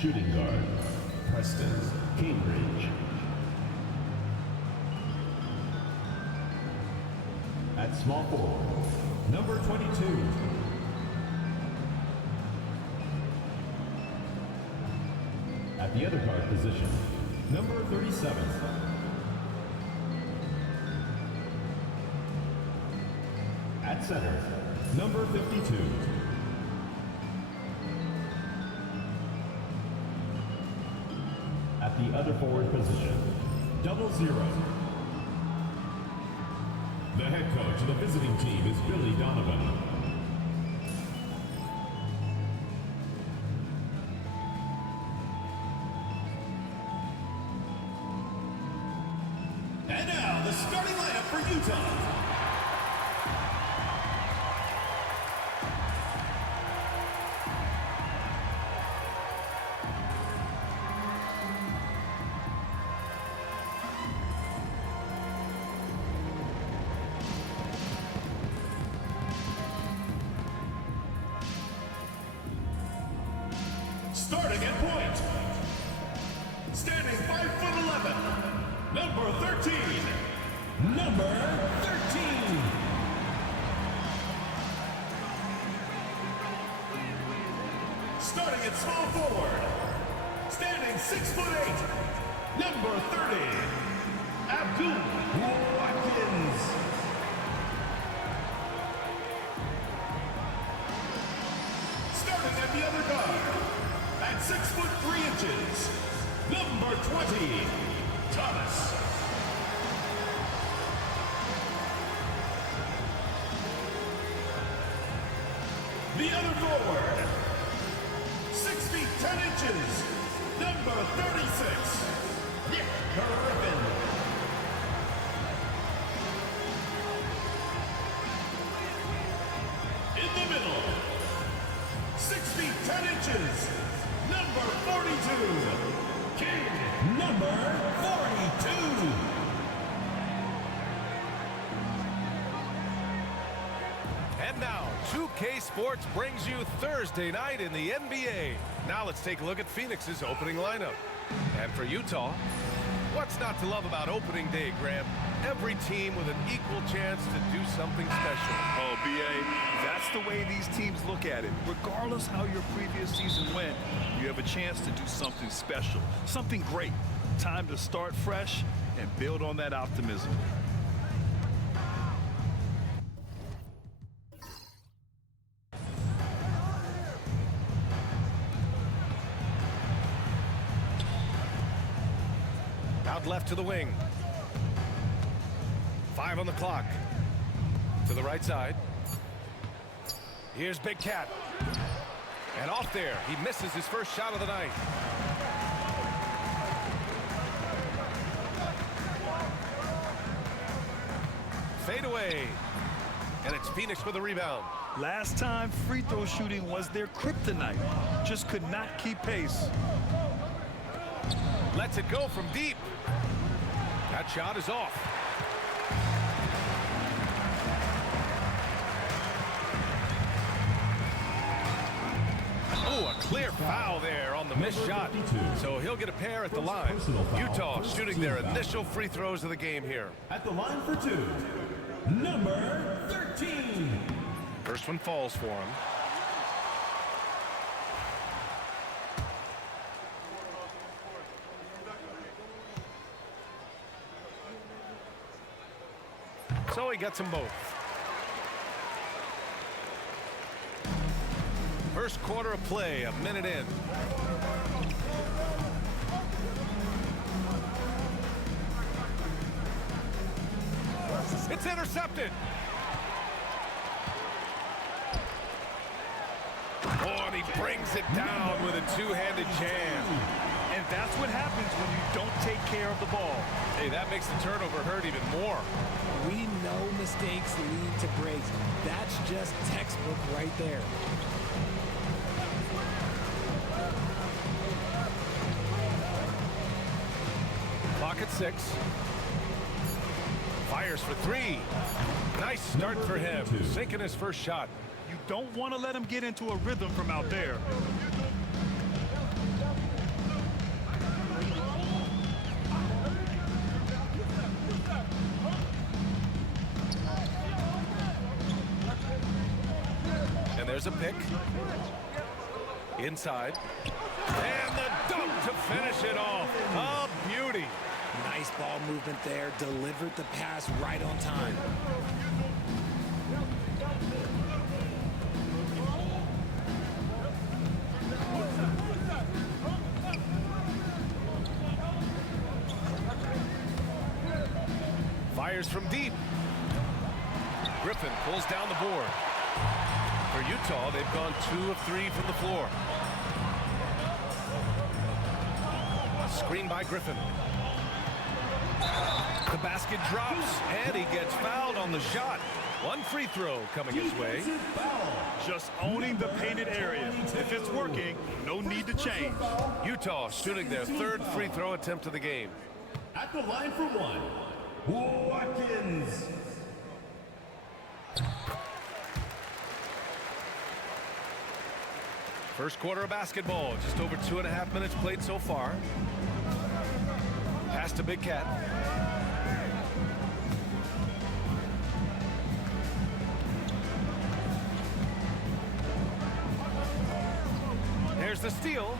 Shooting guard, Preston Cambridge. At small forward, number 22. At the other guard position, number 37. At center, number 52. At the other forward position, 00. The head coach of the visiting team is Billy Donovan. And now, the starting lineup for Utah. Starting at point, standing 5'11", number 13. Number 13. Starting at small forward, standing 6'8", number 30. Abdul Watkins. Starting at the other guard, at 6'3", number 20, Thomas. The other forward, 6 feet 10 inches, number 36, Nick Griffin. In the middle, 6 feet 10 inches, number 42, King number 42. And now, 2K Sports brings you Thursday night in the NBA. Now let's take a look at Phoenix's opening lineup. And for Utah, what's not to love about opening day, Graham? Every team with an equal chance to do something special. Oh, B.A., that's the way these teams look at it. Regardless how your previous season went, you have a chance to do something special, something great. Time to start fresh and build on that optimism. Out left to the wing. 5 on the clock. To the right side. Here's Big Cat. And off there, he misses his first shot of the night. Fade away. And it's Phoenix with a rebound. Last time, free throw shooting was their kryptonite. Just could not keep pace. Lets it go from deep. That shot is off. Oh, a clear foul there on the missed shot. So he'll get a pair at the line. Utah shooting their initial free throws of the game here. At the line for 2, number 13. First one falls for him. So he gets them both. First quarter of play, a minute in. It's intercepted. Oh, and he brings it down with a two-handed jam. And that's what happens when you don't take care of the ball. Hey, that makes the turnover hurt even more. We know mistakes lead to breaks. That's just textbook right there. Clock at 6. Fires for 3. Nice start for him. Sinking his first shot. You don't want to let him get into a rhythm from out there. There's a pick. Inside. And the dunk to finish it off. A beauty. Nice ball movement there. Delivered the pass right on time. Fires from deep. Griffin pulls down the board. For Utah, they've gone 2 of 3 from the floor. Screen by Griffin. The basket drops, and he gets fouled on the shot. 1 free throw coming his way. Just owning the painted area. If it's working, no need to change. Utah shooting their 3rd free throw attempt of the game. At the line for 1, Watkins. First quarter of basketball, just over 2.5 minutes played so far. Pass to Big Cat. There's the steal.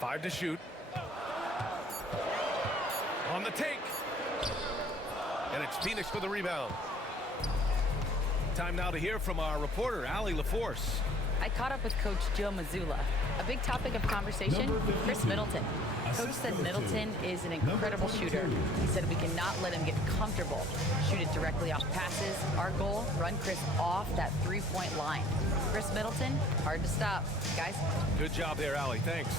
Five to shoot. On the take. And it's Phoenix for the rebound. Time now to hear from our reporter, Allie LaForce. I caught up with Coach Joe Mazzulla. A big topic of conversation, Chris Middleton. Coach said Middleton is an incredible shooter. He said we cannot let him get comfortable. Shoot it directly off passes. Our goal, run Chris off that three-point line. Chris Middleton, hard to stop. Guys. Good job there, Allie. Thanks.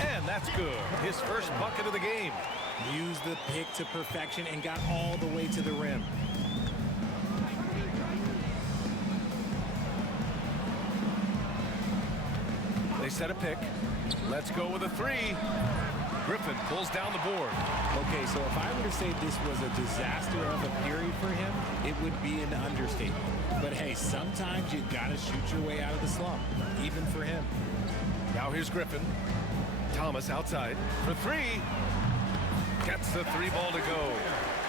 And that's good. His first bucket of the game. Used the pick to perfection and got all the way to the rim. They set a pick. Let's go with a 3. Griffin pulls down the board. Okay, so if I were to say this was a disaster of a period for him, it would be an understatement. But hey, sometimes you gotta shoot your way out of the slump, even for him. Now here's Griffin. Thomas outside for 3. Gets the 3 ball to go.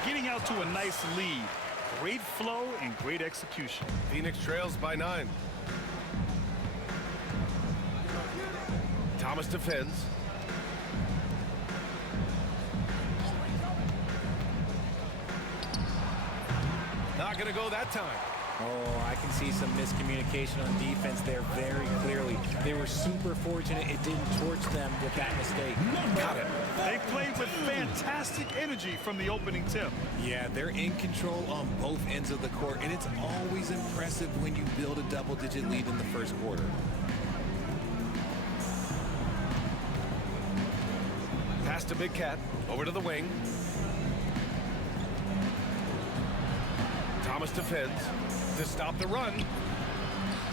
Getting out to a nice lead. Great flow and great execution. Phoenix trails by 9. Thomas defends. Not going to go that time. Oh, I can see some miscommunication on defense there very clearly. They were super fortunate it didn't torch them with that mistake. Got it. They played with fantastic energy from the opening tip. Yeah, they're in control on both ends of the court, and it's always impressive when you build a double-digit lead in the first quarter. Pass to Big Cat. Over to the wing. Thomas defends to stop the run.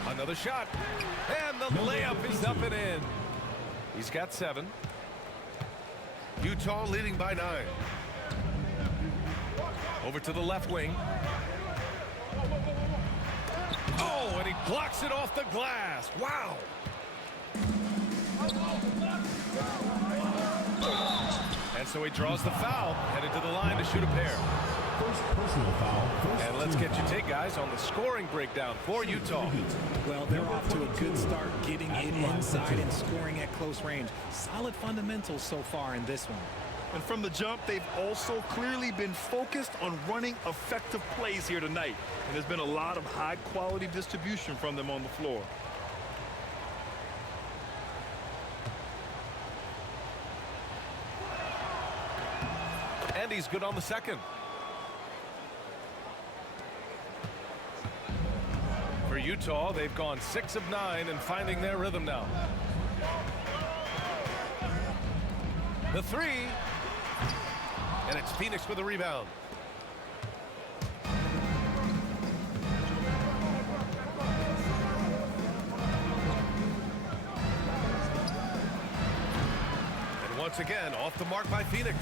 Another shot. And the layup is up and in. He's got 7. Utah leading by 9. Over to the left wing. Oh, and he blocks it off the glass. Wow. And so he draws the foul, headed to the line to shoot a pair. First personal foul. And let's get your take, guys, on the scoring breakdown for Utah. Well, they're off to a good start getting it inside and scoring at close range. Solid fundamentals so far in this one. And from the jump, they've also clearly been focused on running effective plays here tonight. And there's been a lot of high-quality distribution from them on the floor. And he's good on the second. For Utah, they've gone 6 of 9 and finding their rhythm now. The 3. And it's Phoenix with the rebound. And once once again, off the mark by Phoenix.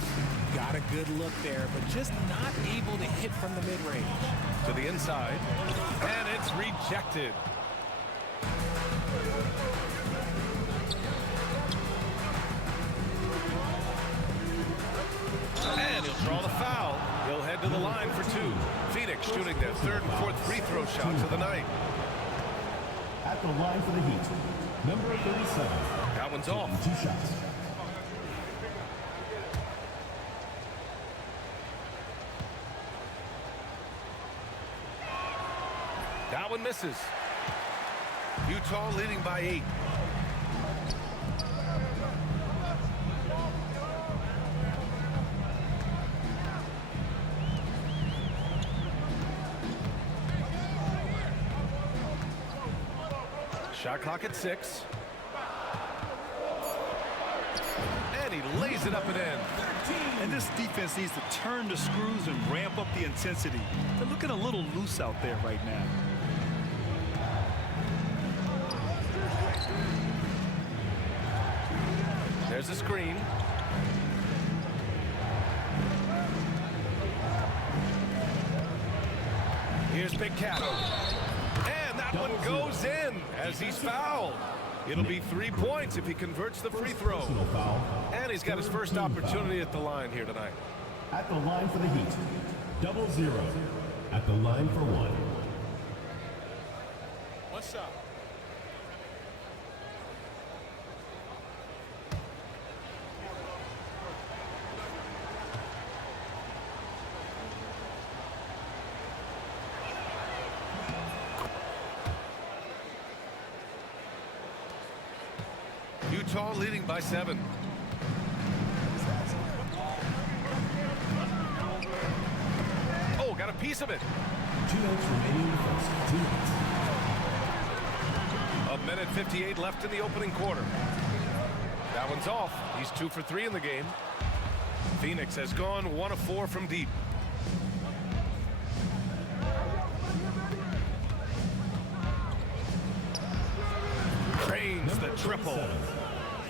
Got a good look there, but just not able to hit from the mid-range. To the inside, and it's rejected. And he'll draw the foul. He'll head to the line for two. Phoenix shooting their third and fourth free throw shots of the night. At the line for the Heat, number 37. That one's off. 2 shots. That one misses. Utah leading by 8. Shot clock at 6. And he lays it up and in. And this defense needs to turn the screws and ramp up the intensity. They're looking a little loose out there right now. There's a screen. Here's Big Cat. And that one goes in as he's fouled. It'll be 3 points if he converts the free throw. And he's got his first opportunity at the line here tonight. At the line for the Heat, 0-0. At the line for 1. What's up? Utah leading by 7. Oh, got a piece of it. 2 minutes remaining in the first. 2 minutes. A minute 58 left in the opening quarter. That one's off. He's 2 for 3 in the game. Phoenix has gone 1 of 4 from deep. Drains the triple.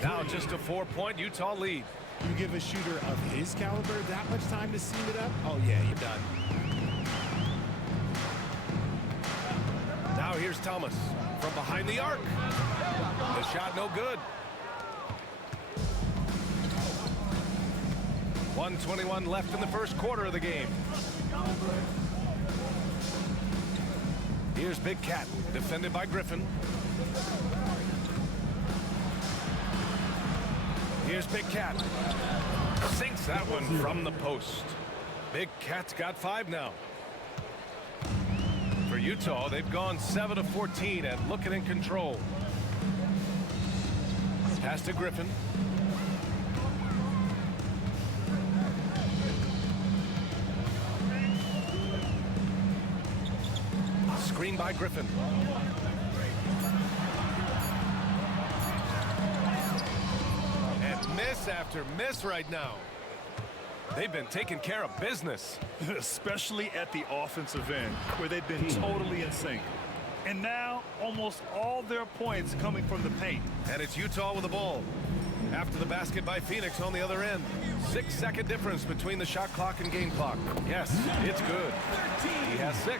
Now just a 4-point Utah lead. You give a shooter of his caliber that much time to seal it up? Oh, yeah, you're done. Now here's Thomas from behind the arc. The shot no good. 1:21 left in the first quarter of the game. Here's Big Cat, defended by Griffin. Here's Big Cat. Sinks that one from the post. Big Cat's got 5 now. For Utah, they've gone 7 of 14 and looking in control. Pass to Griffin. Screen by Griffin. And miss after miss right now. They've been taking care of business. Especially at the offensive end, where they've been totally in sync. And now, almost all their points coming from the paint. And it's Utah with the ball. After the basket by Phoenix on the other end. 6-second difference between the shot clock and game clock. Yes, it's good. He has 6.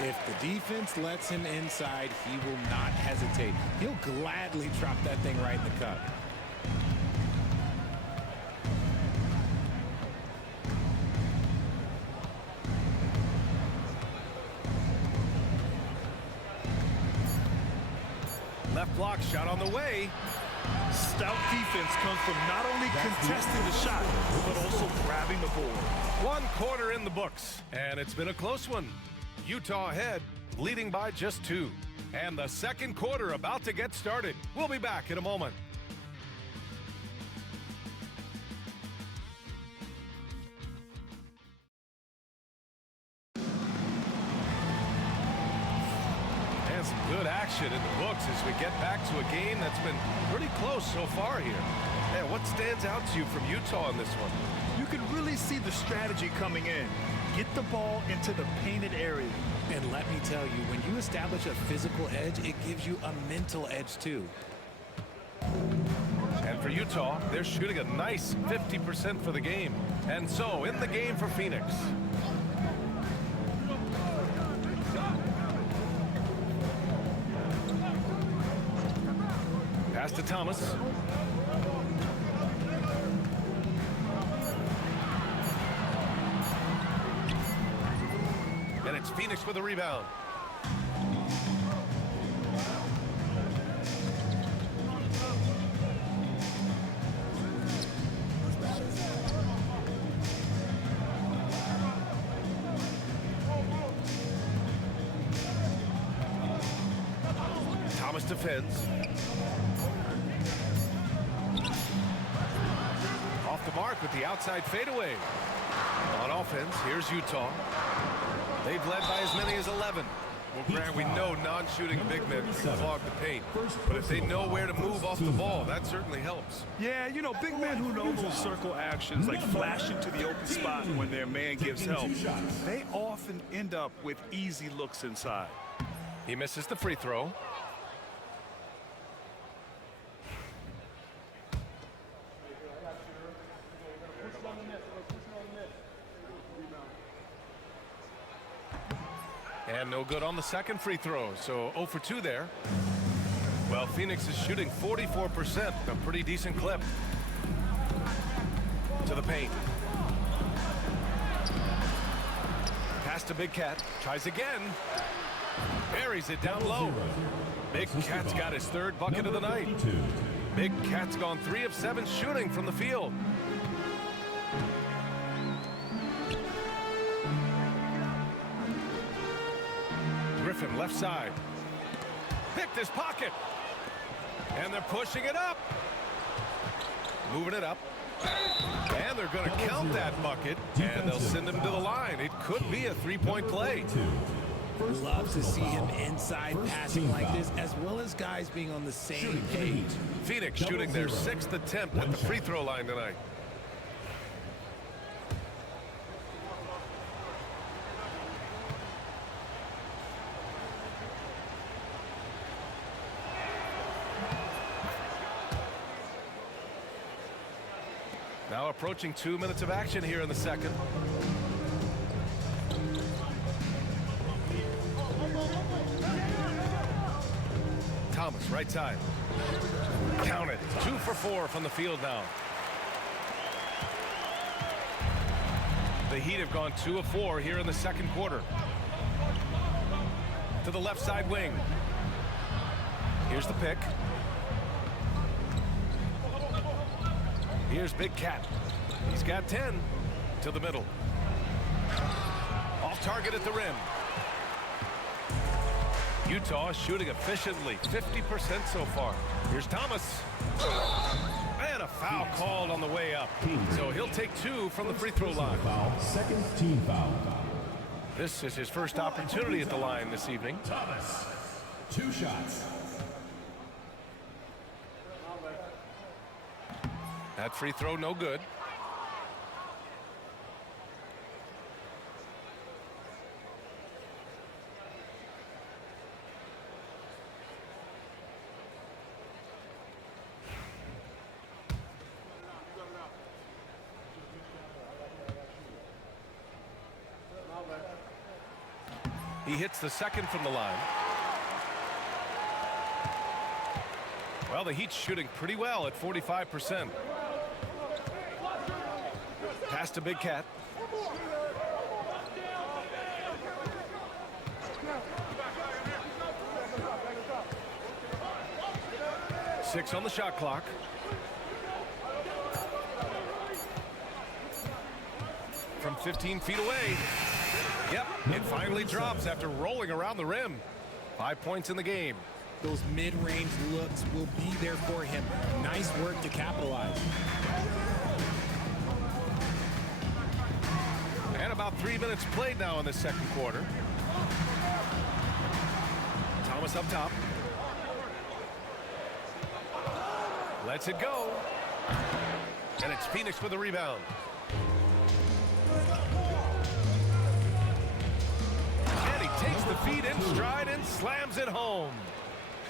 If the defense lets him inside, he will not hesitate. He'll gladly drop that thing right in the cup. Left block shot on the way. Stout defense comes from not only contesting the shot, but also grabbing the board. 1 quarter in the books, and it's been a close one. Utah ahead, leading by just 2. And the second quarter about to get started. We'll be back in a moment. And some good action in the books as we get back to a game that's been pretty close so far here. Man, what stands out to you from Utah in this one? You can really see the strategy coming in. Get the ball into the painted area. And let me tell you, when you establish a physical edge, it gives you a mental edge too. And And for Utah, they're shooting a nice 50% for the game. And so, in the game for Phoenix. Pass to Thomas. And it's Phoenix with a rebound. Thomas defends. Off the mark with the outside fadeaway. On offense, here's Utah. They've led by as many as 11. Well, Grant, we know non-shooting big men can clog the paint, but if they know where to move off the ball, that certainly helps. Yeah, you know, big men who know those circle actions, like flashing to the open spot when their man gives help, they often end up with easy looks inside. He misses the free throw. And no good on the second free throw, so 0 for 2 there. Well, Phoenix is shooting 44%, a pretty decent clip. To the paint. Pass to Big Cat, tries again. Buries it down low. Big Cat's got his third bucket of the night. Big Cat's gone 3 of 7 shooting from the field. Griffin left side. Picked his pocket. And they're pushing it up. Moving it up. And they're going to count that bucket. And they'll send him to the line. It could be a three-point play. Love to see him inside passing like this, as well as guys being on the same page. Phoenix shooting their 6th attempt at the free throw line tonight. Now approaching 2 minutes of action here in the second. Thomas, right side. Count it. 2 for 4 from the field now. The Heat have gone 2 of 4 here in the second quarter. To the left side wing. Here's the pick. Here's Big Cat. He's got 10 to the middle. Off target at the rim. Utah shooting efficiently, 50% so far. Here's Thomas. And a foul called on the way up. So he'll take 2 from the free throw line. Second team foul. This is his first opportunity at the line this evening. Thomas, 2 shots. That free throw no good. He hits the second from the line. Well, the Heat's shooting pretty well at 45%. Pass to Big Cat. Six on the shot clock. From 15 feet away. Yep, it finally drops after rolling around the rim. 5 points in the game. Those mid-range looks will be there for him. Nice work to capitalize. And about 3 minutes played now in the second quarter. Thomas up top. Lets it go. And it's Phoenix with the rebound. And he takes the feed in stride and slams it home.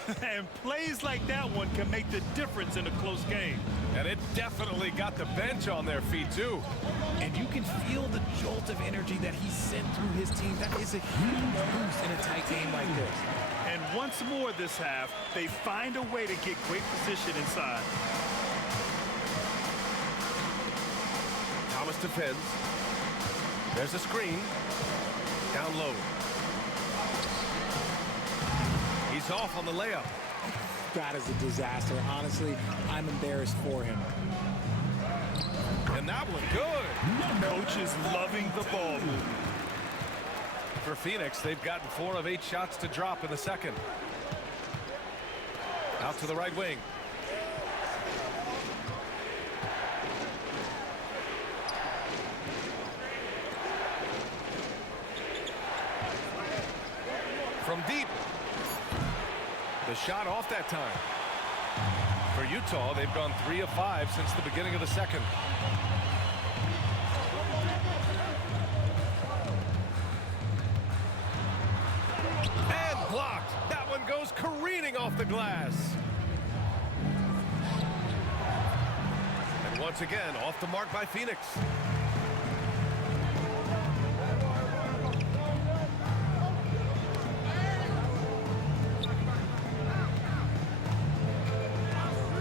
And plays like that one can make the difference in a close game. And it definitely got the bench on their feet, too. And you can feel the jolt of energy that he sent through his team. That is a huge boost in a tight game like this. And once more this half, they find a way to get great position inside. Thomas defends. There's a screen. Down low. He's off on the layup. That is a disaster. Honestly, I'm embarrassed for him. And that one good. Coach is loving the ball movement. For Phoenix, they've gotten 4 of 8 shots to drop in the second. Out to the right wing. From deep. The shot off that time. For Utah, they've gone 3 of 5 since the beginning of the second. And blocked. That one goes careening off the glass. And once again, off the mark by Phoenix.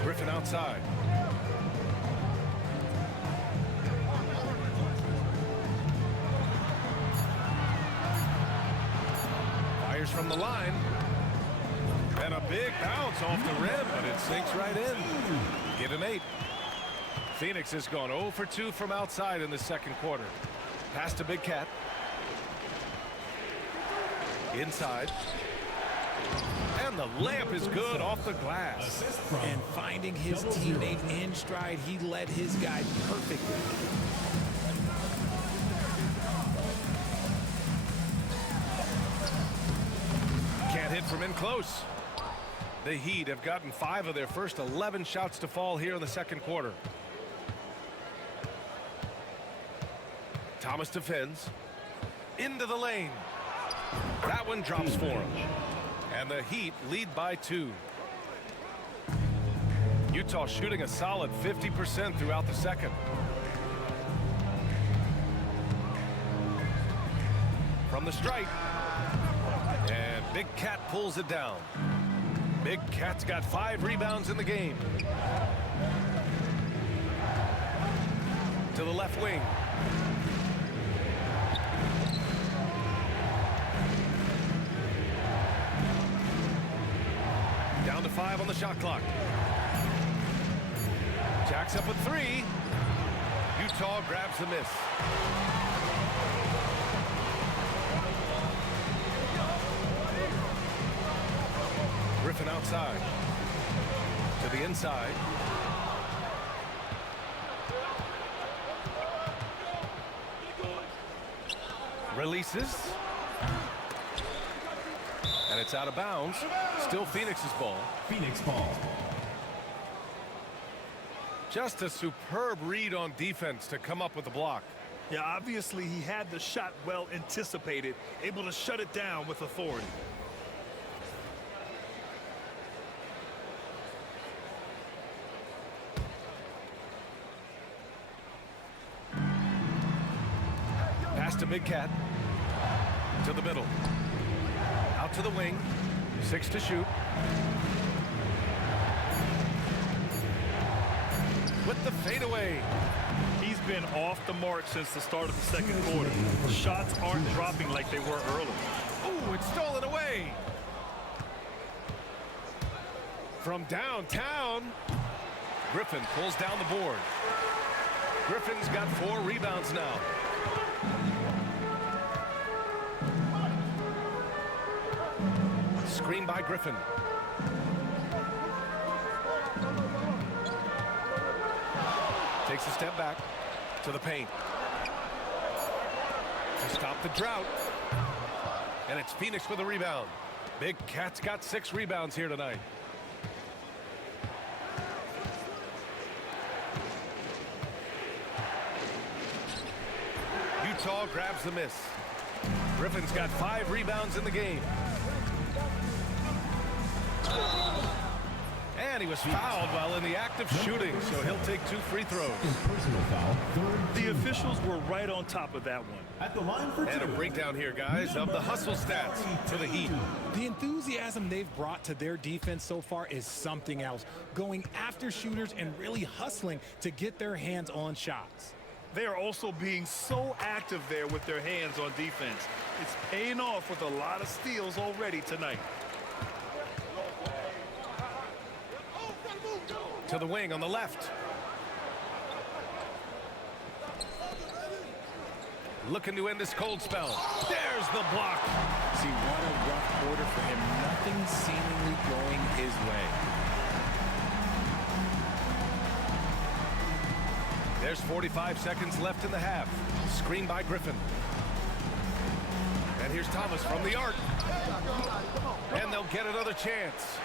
Griffin outside. Fires from the line. And a big bounce off the rim, but it sinks right in. Get an 8. Phoenix has gone 0 for 2 from outside in the second quarter. Pass to Big Cat. Inside. And the layup is good off the glass. And finding his teammate in stride, he led his guy perfectly. Can't hit from in close. The Heat have gotten 5 of their first 11 shots to fall here in the second quarter. Thomas defends. Into the lane. That one drops for him. And the Heat lead by 2. Utah shooting a solid 50% throughout the second. From the stripe. And Big Cat pulls it down. Big Cat's got 5 rebounds in the game. To the left wing. Down to 5 on the shot clock. Jacks up with 3. Utah grabs the miss. Griffin outside. To the inside. Releases. And it's out of bounds. Still Phoenix's ball. Phoenix ball. Just a superb read on defense to come up with the block. Yeah, obviously he had the shot well anticipated, able to shut it down with authority. Pass to Big Cat. To the middle. Out to the wing. 6 to shoot. With the fadeaway. He's been off the mark since the start of the second quarter. Shots aren't dropping like they were early. Ooh, it's stolen away. From downtown. Griffin pulls down the board. Griffin's got 4 rebounds now. Screen by Griffin. Takes a step back to the paint. To stop the drought. And it's Phoenix with a rebound. Big Cat's got 6 rebounds here tonight. Utah grabs the miss. Griffin's got 5 rebounds in the game. And he was fouled while in the act of shooting, so he'll take 2 free throws. Personal foul, third. The officials were right on top of that one. At the line for And a two. breakdown here, guys, of the hustle stats for the Heat. The enthusiasm they've brought to their defense so far is something else. Going after shooters and really hustling to get their hands on shots. They are also being so active there with their hands on defense. It's paying off with a lot of steals already tonight. To the wing on the left. Looking to end this cold spell. There's the block. See, what a rough quarter for him. Nothing seemingly going his way. There's 45 seconds left in the half. Screen by Griffin. And here's Thomas from the arc. And they'll get another chance.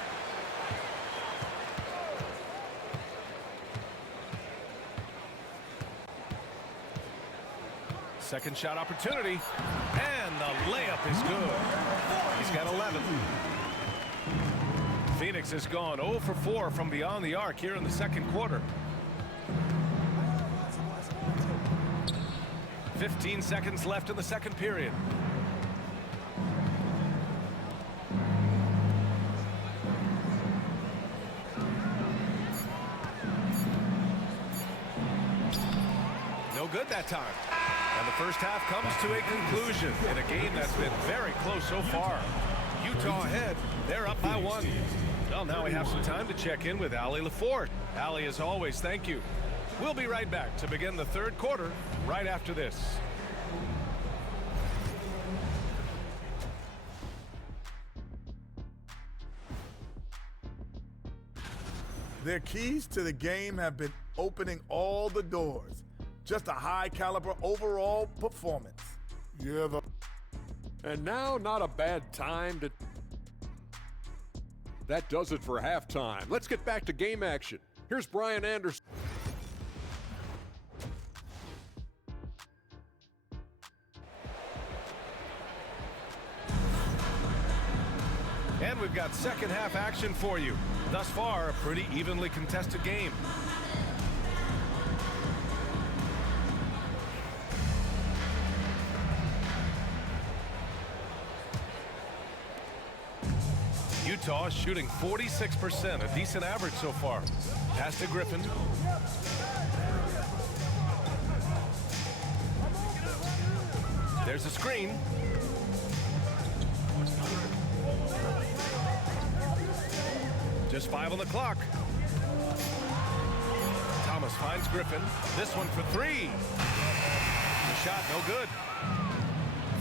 Second shot opportunity. And the layup is good. He's got 11. Phoenix has gone 0 for 4 from beyond the arc here in the second quarter. 15 seconds left in the second period. No good that time. And the first half comes to a conclusion in a game that's been very close so far. Utah ahead. They're up by 1. Well, now we have some time to check in with Allie LaForte. Allie, as always, thank you. We'll be right back to begin the third quarter right after this. Their keys to the game have been opening all the doors. Just a high-caliber overall performance. Yeah, And now, not a bad time to... That does it for halftime. Let's get back to game action. Here's Brian Anderson. And we've got second half action for you. Thus far, a pretty evenly contested game. Utah shooting 46%, a decent average so far. Pass to Griffin. There's a screen. Just 5 on the clock. Thomas finds Griffin. This one for 3. The shot no good.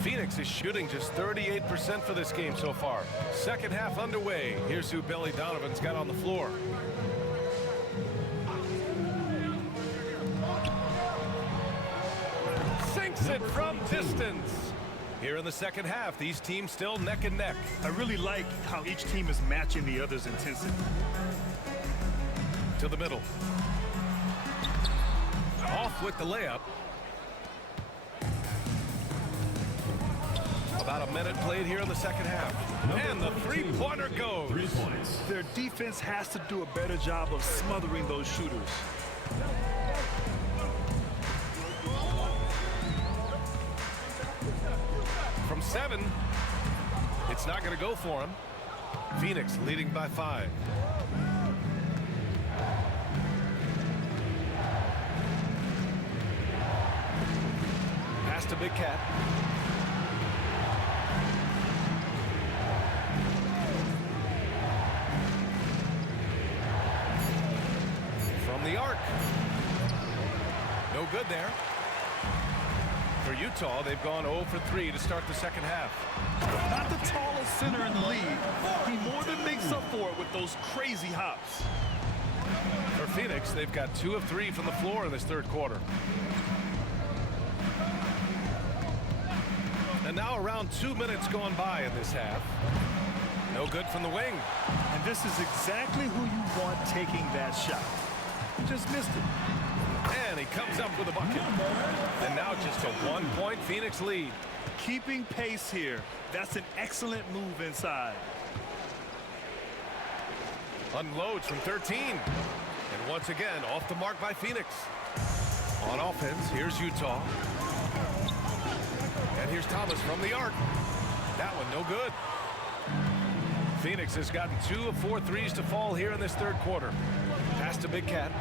Phoenix is shooting just 38% for this game so far. Second half underway. Here's who Billy Donovan's got on the floor. Sinks it from distance. Here in the second half, these teams still neck and neck. I really like how each team is matching the other's intensity. To the middle. Off with the layup. About a minute played here in the second half. And the three-pointer goes. 3 points. Their defense has to do a better job of smothering those shooters. From 7, it's not going to go for him. Phoenix leading by 5. Pass to Big Cat. From the arc. No good there. For Utah, they've gone 0 for 3 to start the second half. Not the tallest center in the league. He more than makes up for it with those crazy hops. For Phoenix, they've got 2 of 3 from the floor in this third quarter. And now around 2 minutes gone by in this half. No good from the wing. And this is exactly who you want taking that shot. He just missed it. And he comes up with a bucket. And now just a 1-point Phoenix lead. Keeping pace here. That's an excellent move inside. Unloads from 13. And once again, off the mark by Phoenix. On offense, here's Utah. And here's Thomas from the arc. That one no good. Phoenix has gotten 2 of 4 threes to fall here in this third quarter. Pass to Big Cat.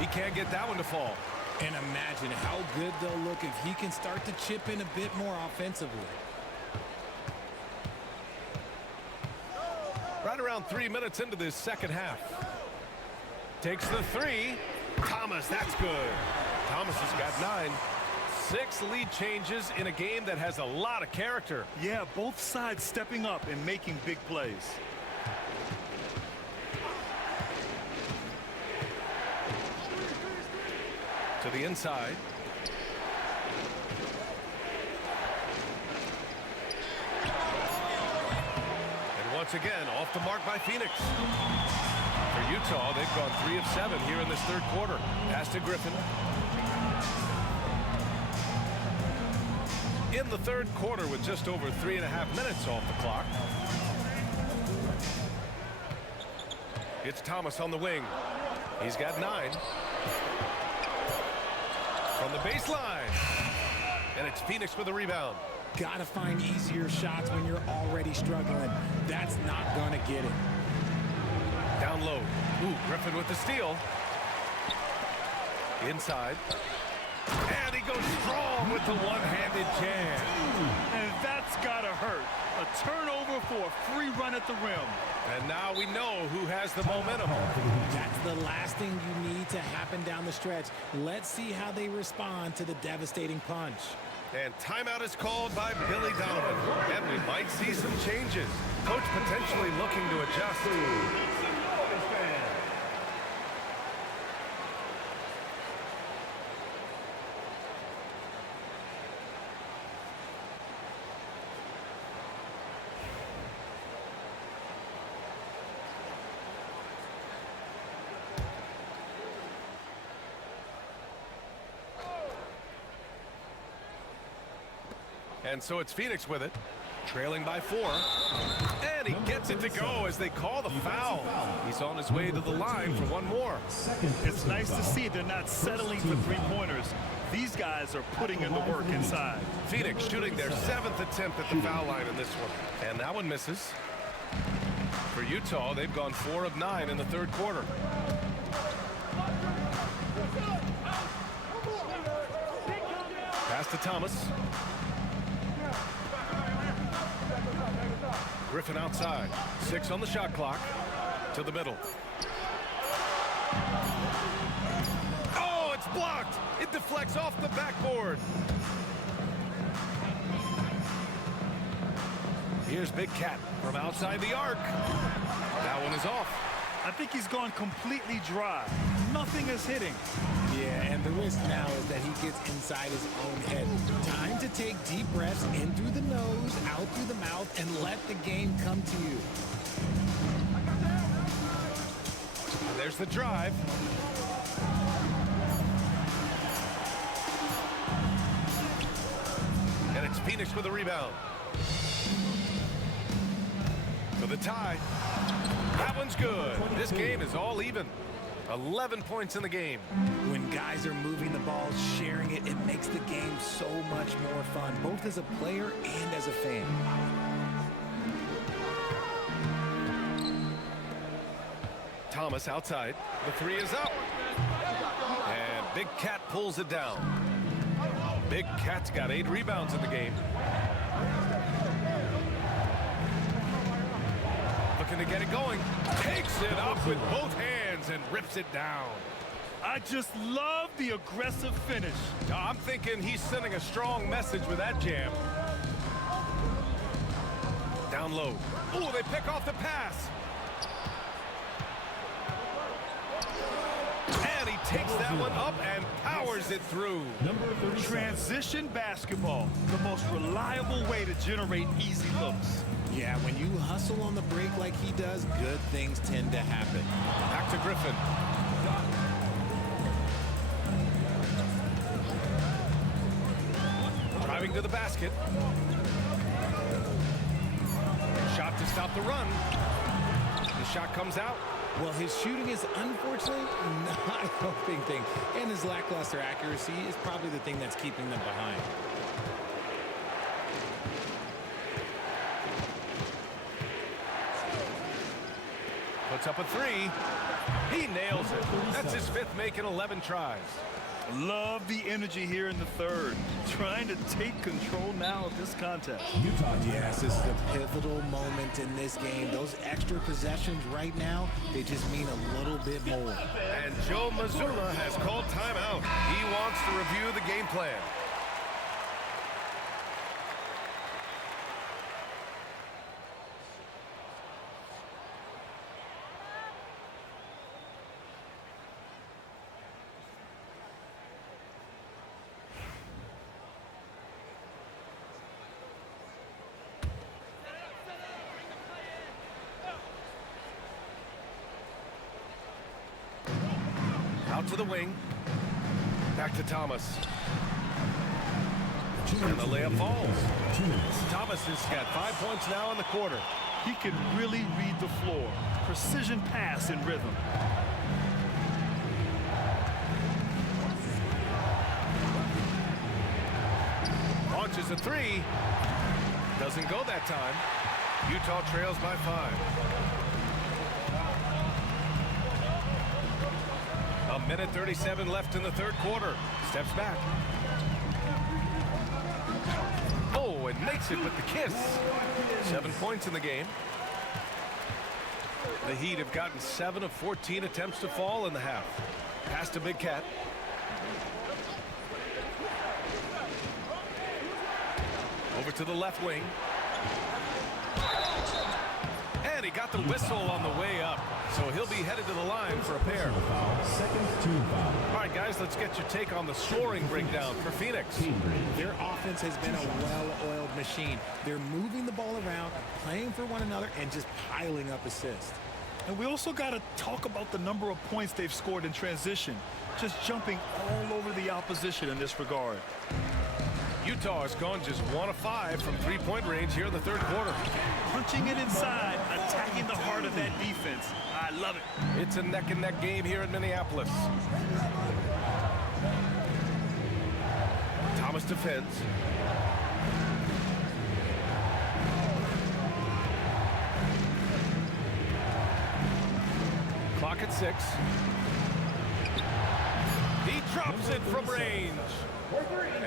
He can't get that one to fall. And imagine how good they'll look if he can start to chip in a bit more offensively. Right around 3 minutes into this second half. Takes the 3. Thomas, that's good. Thomas has got 9. 6 lead changes in a game that has a lot of character. Yeah, both sides stepping up and making big plays. To the inside. And once again, off the mark by Phoenix. For Utah, they've gone 3 of 7 here in this third quarter. Pass to Griffin. In the third quarter with just over 3.5 minutes off the clock. It's Thomas on the wing. He's got 9. From the baseline. And it's Phoenix with a rebound. Gotta find easier shots when you're already struggling. That's not gonna get it. Down low. Ooh, Griffin with the steal. Inside. And he goes strong with the one-handed jam. And that's gotta hurt. A turnover for a free run at the rim. And now we know who has the momentum. That's the last thing you need to happen down the stretch. Let's see how they respond to the devastating punch. And timeout is called by Billy Donovan. And we might see some changes. Coach potentially looking to adjust. And so it's Phoenix with it, trailing by 4. And he gets it to go as they call the foul. He's on his way to the line for one more. It's nice to see they're not settling for three-pointers. These guys are putting in the work inside. Phoenix shooting their 7th attempt at the foul line in this one. And that one misses. For Utah, they've gone 4 of 9 in the third quarter. Pass to Thomas. Griffin outside. 6 on the shot clock. To the middle. Oh, it's blocked. It deflects off the backboard. Here's Big Cat from outside the arc. That one is off. I think he's gone completely dry. Nothing is hitting. Yeah, and the risk now is that he gets inside his own head. Time to take deep breaths in through the nose, out through the mouth, and let the game come to you. And there's the drive. And it's Phoenix with a rebound. For the tie. That one's good. This game is all even. 11 points in the game. When guys are moving the ball, sharing it, it makes the game so much more fun, both as a player and as a fan. Thomas outside. The 3 is up. And Big Cat pulls it down. Big Cat's got 8 rebounds in the game. Looking to get it going. Takes it up with both hands and rips it down. I just love the aggressive finish. I'm thinking he's sending a strong message with that jam. Down low. Oh, they pick off the pass. And he takes that one up and powers it through. Transition basketball, the most reliable way to generate easy looks. Yeah, when you hustle on the break like he does, good things tend to happen. Back to Griffin. Driving to the basket. stop the run. The shot comes out. Well, his shooting is unfortunately not helping things, and his lackluster accuracy is probably the thing that's keeping them behind. Puts up a three. He nails it. That's his fifth make in 11 tries. Love the energy here in the third. Trying to take control now of this contest. Utah Jazz. Yes, this is a pivotal moment in this game. Those extra possessions right now, they just mean a little bit more. And Joe Mazzulla has called timeout. He wants to review the game plan. Out to the wing. Back to Thomas. And the layup falls. Thomas has got 5 points now in the quarter. He can really read the floor. Precision pass in rhythm. Launches a three. Doesn't go that time. Utah trails by 5. A minute 37 left in the third quarter. Steps back. Oh, and makes it with the kiss. 7 points in the game. The Heat have gotten 7 of 14 attempts to fall in the half. Pass to Big Cat. Over to the left wing. And he got the whistle on the way up. So he'll be headed to the line for a pair. Second team foul. All right, guys, let's get your take on the scoring breakdown for Phoenix. Their offense has been a well-oiled machine. They're moving the ball around, playing for one another, and just piling up assists. And we also got to talk about the number of points they've scored in transition. Just jumping all over the opposition in this regard. Utah has gone just 1 of 5 from three-point range here in the third quarter. Punching it inside, attacking the heart of that defense. I love it. It's a neck-and-neck game here in Minneapolis. Thomas defends. Clock at 6. He drops it from range.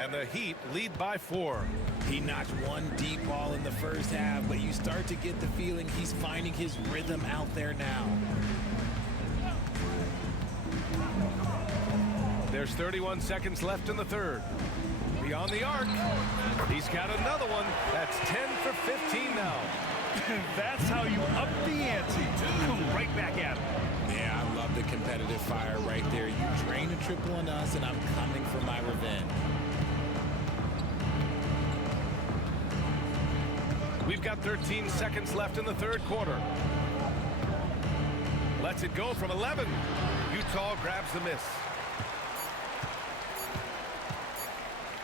And the Heat lead by 4. He knocked one deep ball in the first half, but you start to get the feeling he's finding his rhythm out there now. There's 31 seconds left in the third. Beyond the arc. He's got another one. That's 10 for 15 now. That's how you up the ante. Come right back at him. Yeah, I love the competitive fire right there. You drain a triple on us, and I'm coming for my revenge. We've got 13 seconds left in the third quarter. Lets it go from 11. Utah grabs the miss.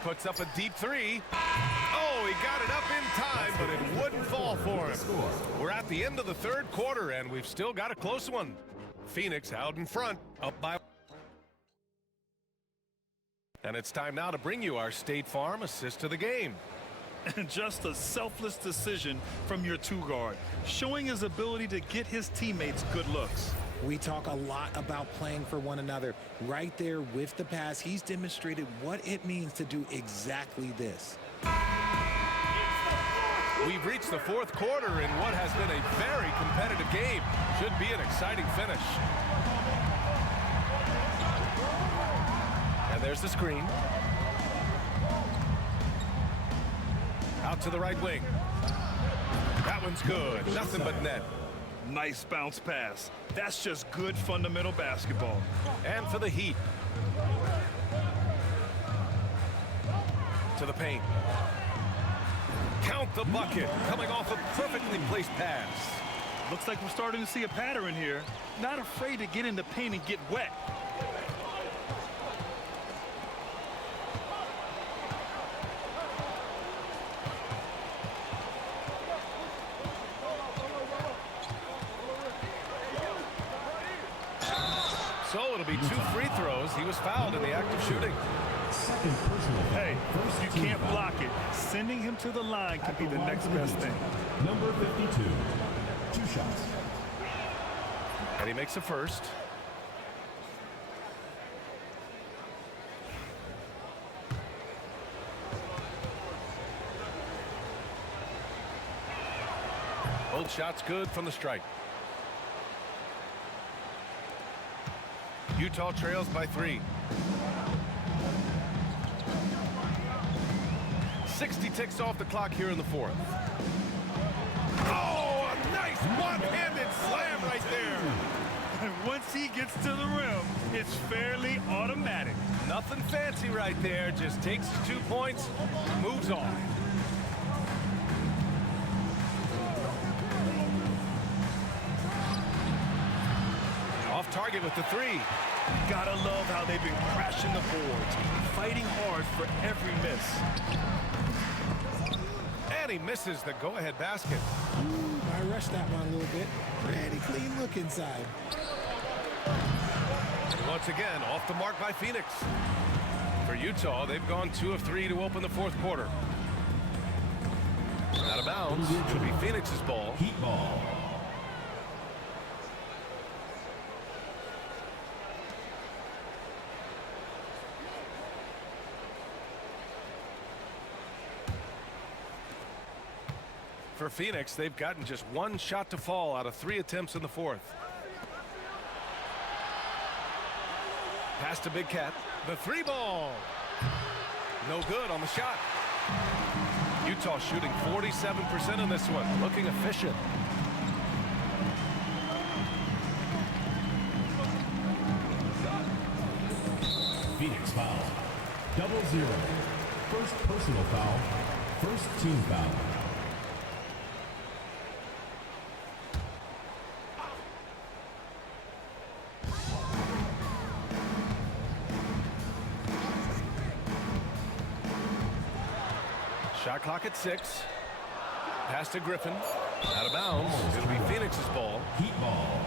Puts up a deep three. Oh, he got it up in time, but it wouldn't fall for him. We're at the end of the third quarter, and we've still got a close one. Phoenix out in front, up by. And it's time now to bring you our State Farm assist to the game. And just a selfless decision from your two-guard, showing his ability to get his teammates good looks. We talk a lot about playing for one another. Right there with the pass, he's demonstrated what it means to do exactly this. We've reached the fourth quarter in what has been a very competitive game. Should be an exciting finish. And there's the screen. Out to the right wing. That one's good. Nothing but net. Nice bounce pass. That's just good fundamental basketball. And for the Heat. To the paint. Count the bucket. Coming off a perfectly placed pass. Looks like we're starting to see a pattern here. Not afraid to get in the paint and get wet. So it'll be 2 free throws. He was fouled in the act of shooting. Second personal foul. Hey, First you team can't foul. block it. Sending him to the line can be the next best thing. Number 52. 2 shots. And he makes a first. Both shots good from the strike. Utah trails by 3. 60 ticks off the clock here in the 4th. Oh, a nice one-handed slam right there. And once he gets to the rim, it's fairly automatic. Nothing fancy right there. Just takes his 2 points, moves on. Off target with the 3. Gotta love how they've been crashing the boards, fighting hard for every miss. And he misses the go-ahead basket. Ooh, I rushed that one a little bit. Pretty clean look inside. And once again, off the mark by Phoenix. For Utah, they've gone 2 of 3 to open the 4th quarter. Out of bounds. It'll be Phoenix's ball. Heat ball. For Phoenix, they've gotten just 1 shot to fall out of 3 attempts in the 4th. Pass to Big Cat. The 3 ball. No good on the shot. Utah shooting 47% in this one. Looking efficient. Phoenix foul. 0-0. First personal foul. First team foul. Shot clock at 6. Pass to Griffin. Out of bounds. It'll be Phoenix's ball. Heat ball.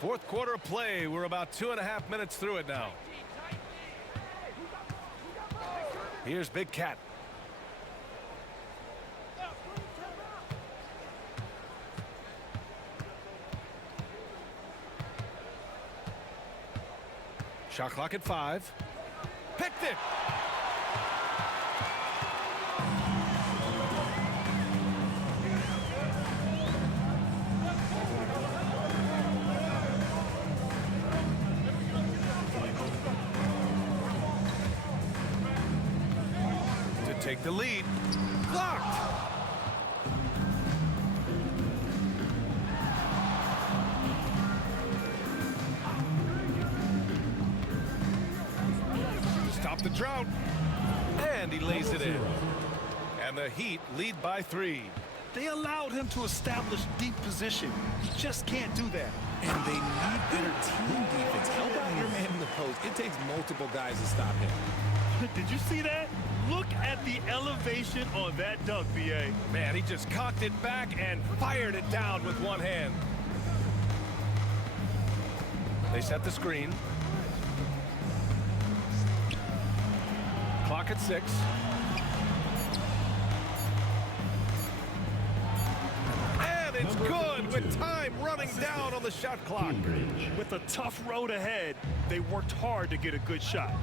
Fourth quarter of play. We're about 2.5 minutes through it now. Here's Big Cat. Shot clock at 5. Picked it. To take the lead. Blocked. Stop the drought. And he lays it in. And the Heat lead by 3. They allowed him to establish deep position. He just can't do that. And they need better team defense. Help out your man in the post. It takes multiple guys to stop him. Did you see that? Look at the elevation on that dunk, B.A. Man, he just cocked it back and fired it down with one hand. They set the screen. Clock at 6. And it's good with time running down on the shot clock. With a tough road ahead, they worked hard to get a good shot.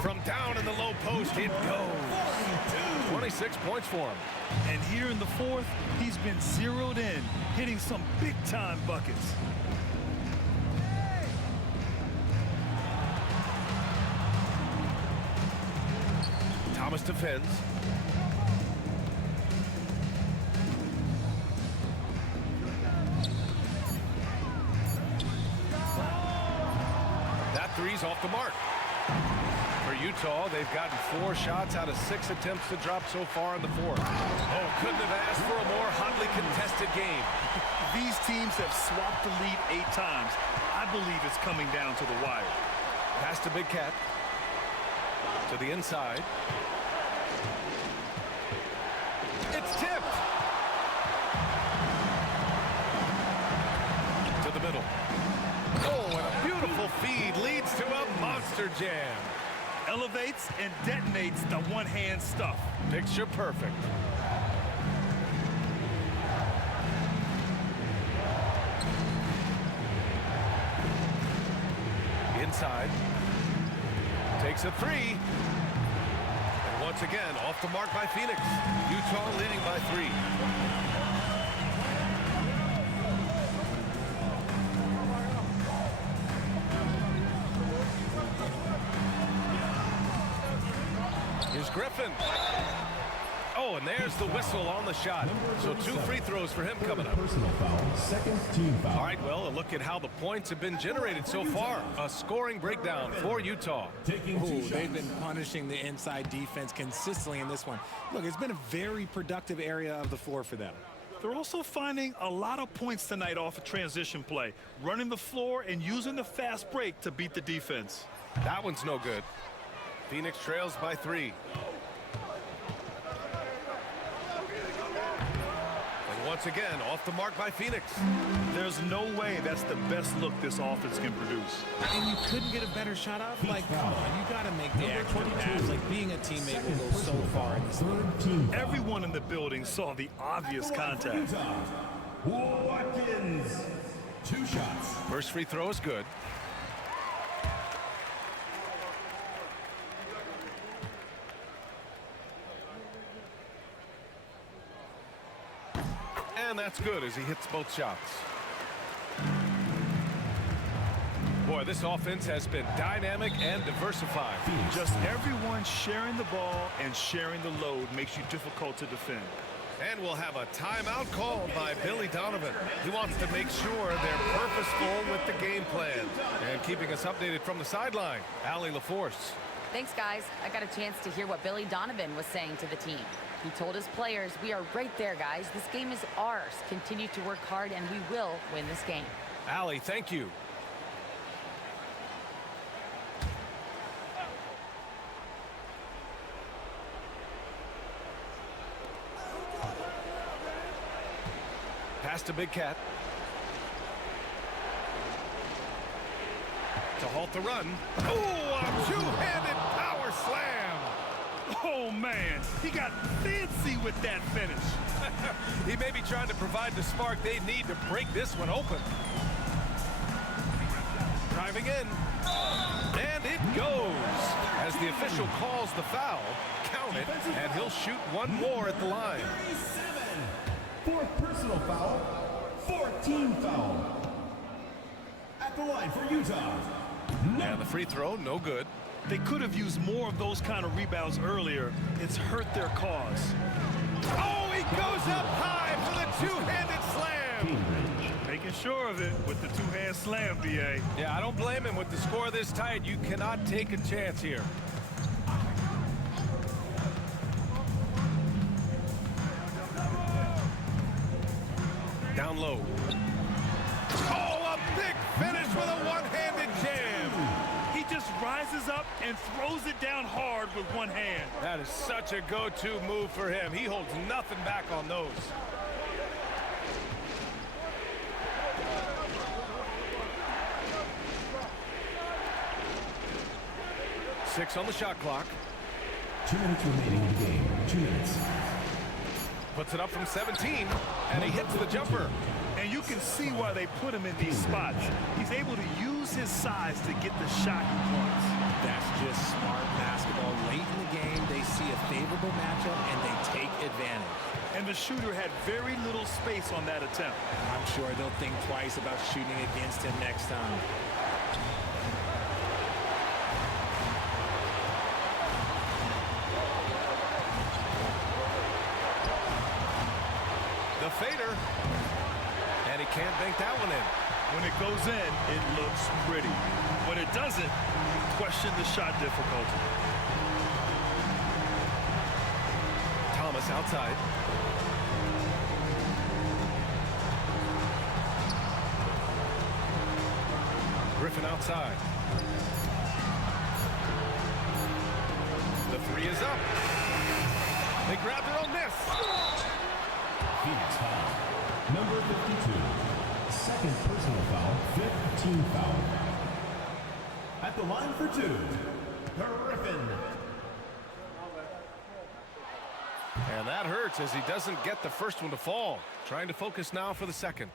From down in the low post, it goes. 26 points for him. And here in the 4th, he's been zeroed in, hitting some big-time buckets. Thomas defends. That three's off the mark. For Utah, they've gotten 4 shots out of 6 attempts to drop so far in the 4th. Oh, couldn't have asked for a more hotly contested game. These teams have swapped the lead 8 times. I believe it's coming down to the wire. Pass to Big Cat. To the inside. It's tipped. To the middle. Oh, and a beautiful feed leads to a monster jam. Elevates and detonates the one-hand stuff. Picture perfect. Inside. Takes a three. And once again, off the mark by Phoenix. Utah leading by 3. Here's Griffin. Oh, and there's the whistle on the shot. So 2 free throws for him coming up. Personal foul, second team foul. All right, well, a look at how the points have been generated so far. A scoring breakdown for Utah. Taking 2 shots. They've been punishing the inside defense consistently in this one. Look, it's been a very productive area of the floor for them. They're also finding a lot of points tonight off of transition play, running the floor and using the fast break to beat the defense. That one's no good. Phoenix trails by 3. And once again, off the mark by Phoenix. There's no way that's the best look this offense can produce. And you couldn't get a better shot off? Like, come on, you got to make the extra pass. Like, being a teammate will go so far in this league. Third team foul. Everyone in the building saw the obvious contact. Utah. Watkins. 2 shots. First free throw is good. And that's good as he hits both shots. Boy, this offense has been dynamic and diversified. Just everyone sharing the ball and sharing the load makes you difficult to defend. And we'll have a timeout called by Billy Donovan. He wants to make sure they're purposeful with the game plan. And keeping us updated from the sideline, Allie LaForce. Thanks, guys. I got a chance to hear what Billy Donovan was saying to the team. He told his players, we are right there, guys. This game is ours. Continue to work hard, and we will win this game. Allie, thank you. Pass to Big Cat. To halt the run. Oh, a two-handed power slam. Oh, man, he got fancy with that finish. He may be trying to provide the spark they need to break this one open. Driving in. And it goes. As the official calls the foul, count it, and he'll shoot one more at the line. 4th personal foul, 14 foul. At the line for Utah. And the free throw, no good. They could have used more of those kind of rebounds earlier. It's hurt their cause. Oh, he goes up high for the two-handed slam. Making sure of it with the two-hand slam, B.A. Yeah, I don't blame him. With the score this tight, you cannot take a chance here. Down low. Oh, a big finish with a one-handed jam. He just rises up and throws it down hard with one hand. That is such a go-to move for him. He holds nothing back on those. Six on the shot clock. 2 minutes remaining in the game. 2 minutes. Puts it up from 17, and he hits the jumper. And you can see why they put him in these spots. He's able to use his size to get the shot he wants. That's just smart basketball. Late in the game, they see a favorable matchup, and they take advantage. And the shooter had very little space on that attempt. I'm sure they'll think twice about shooting against him next time. The fader, and he can't bank that one in. When it goes in, it looks pretty. When it doesn't, question the shot difficulty. Thomas outside. Griffin outside. The three is up. They grab their own miss. Phoenix foul. Number 52. Second personal foul. 5th team foul. At the line for two, Griffin. And that hurts as he doesn't get the first one to fall. Trying to focus now for the second.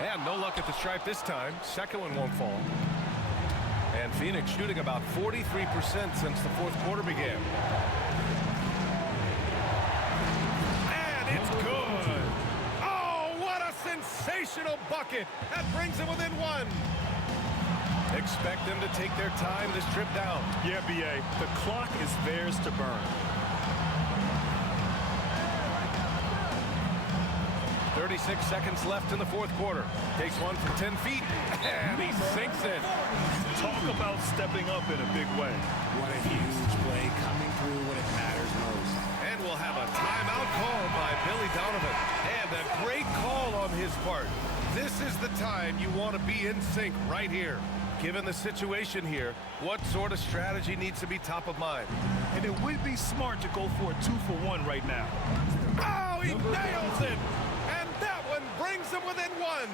And no luck at the stripe this time. Second one won't fall. And Phoenix shooting about 43% since the fourth quarter began. And it's good. Oh, what a sensational bucket. That brings them within one. Expect them to take their time this trip down. Yeah, B.A., the clock is theirs to burn. 36 seconds left in the fourth quarter. Takes one from 10 feet, and he sinks it. Talk about stepping up in a big way. What a huge play coming through when it matters most. And we'll have a timeout called by Billy Donovan. And a great call on his part. This is the time you want to be in sync right here. Given the situation here, what sort of strategy needs to be top of mind? And it would be smart to go for a 2-for-1 right now. Oh, he nails it! And that one brings them within one.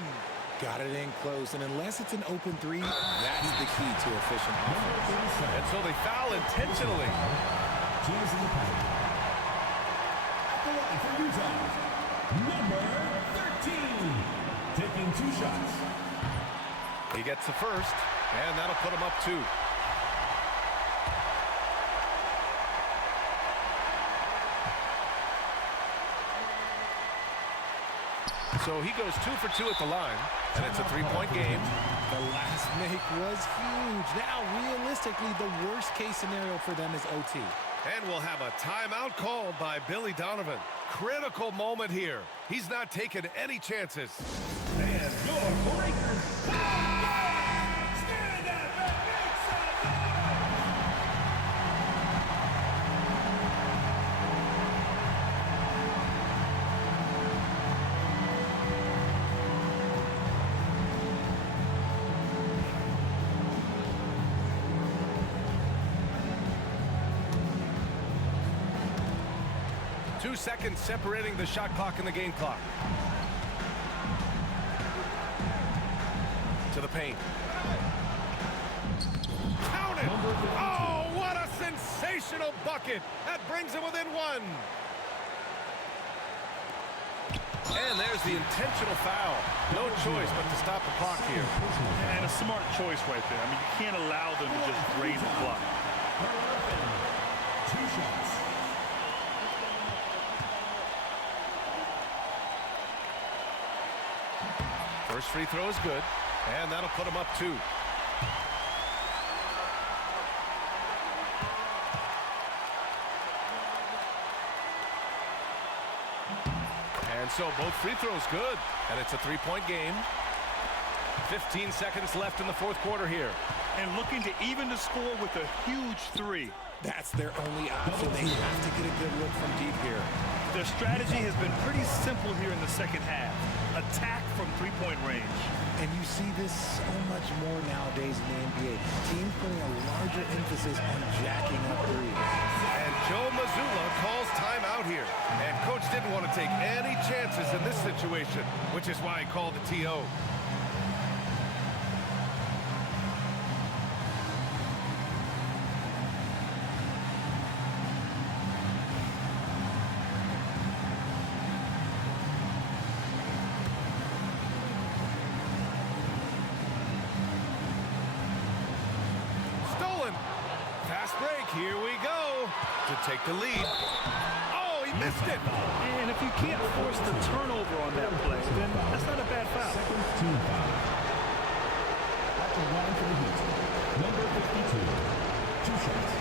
Got it in close, and unless it's an open three, that's the key to efficient offense. And so they foul intentionally. Teams in the penalty. At the line for Utah, number 13. Taking 2 shots. He gets the first, and that'll put him up 2. So he goes 2 for 2 at the line, and it's a 3-point game. The last make was huge. Now, realistically, the worst-case scenario for them is OT. And we'll have a timeout called by Billy Donovan. Critical moment here. He's not taking any chances. And your breakers. Stand up and make some noise. Two seconds separating the shot clock and the game clock. To the paint. Count it! Oh, what a sensational bucket! That brings him within one. And there's the intentional foul. No choice but to stop the clock here. And a smart choice right there. I mean, you can't allow them to just raise the clock. 2 shots. First free throw is good, and that'll put him up 2. And so both free throws good, and it's a 3-point game. 15 seconds left in the fourth quarter here. And looking to even the score with a huge 3. That's their only option. They have to get a good look from deep here. Their strategy has been pretty simple here in the second half. Attack from 3-point range. And you see this so much more nowadays in the NBA. Teams putting a larger emphasis on jacking up threes. And Joe Mazzulla calls timeout here. And coach didn't want to take any chances in this situation, which is why he called the TO. Here we go to take the lead. Oh, he missed it. And if you can't force the turnover on that play, then that's not a bad foul. Second team foul. At the line for the Heat, number 52. 2 shots.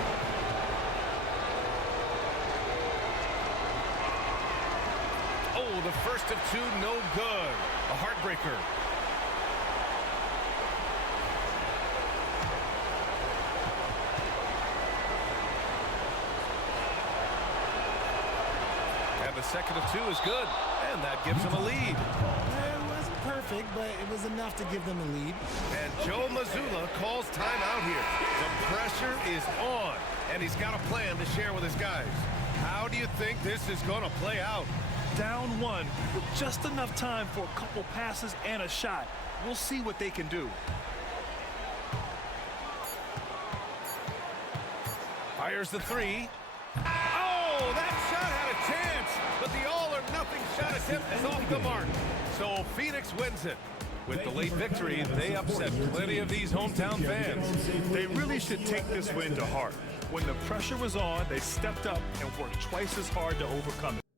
Oh, the first of 2, no good. A heartbreaker. a second of 2 is good, and that gives them a lead. It wasn't perfect, but it was enough to give them a lead. And Joe Mazzulla calls timeout here. The pressure is on, and he's got a plan to share with his guys. How do you think this is going to play out? Down 1 with just enough time for a couple passes and a shot. We'll see what they can do. Fires the 3. Oh, that shot had a chance, but the all-or-nothing shot attempt is off the mark. So Phoenix wins it. With the late victory, they upset plenty of these hometown fans. They really should take this win to heart. When the pressure was on, they stepped up and worked twice as hard to overcome it.